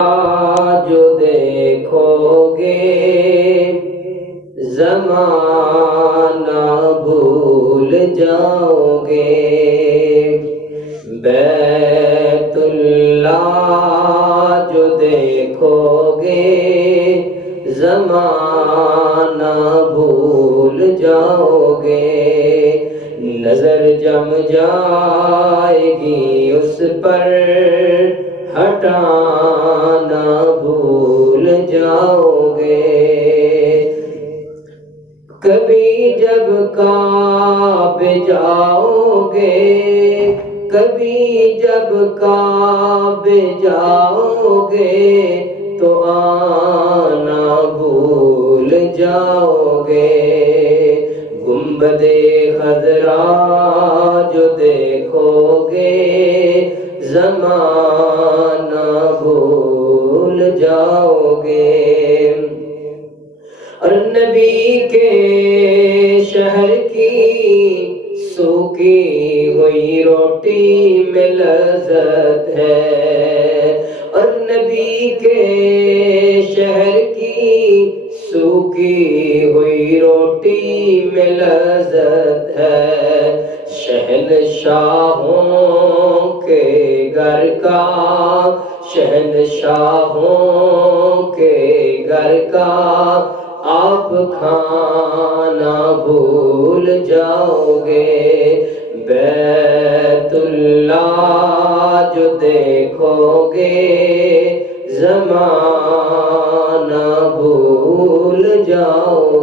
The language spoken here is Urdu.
جو دیکھو گے زمانہ بھول جاؤ گے، بیت اللہ جو دیکھو گے زمانہ بھول جاؤ گے، نظر جم جائے گی اس پر ہٹانا بھول جاؤ گے، کبھی جب کعبے جاؤ گے، کبھی جب کعبے جاؤ گے تو آنا بھول جاؤ گے، گنبد خضرا جو دیکھو گے زمانہ بھول جاؤ گے، اور نبی کے شہر کی سوکھی ہوئی روٹی میں لذت ہے، اور نبی کے شہر کی سوکھی ہوئی روٹی میں لذت ہے، شہنشاہوں کے گھر کا، شہنشاہوں کے گھر کا آپ کھانا بھول جاؤ گے، بیت اللہ جو دیکھو گے زمانہ بھول جاؤ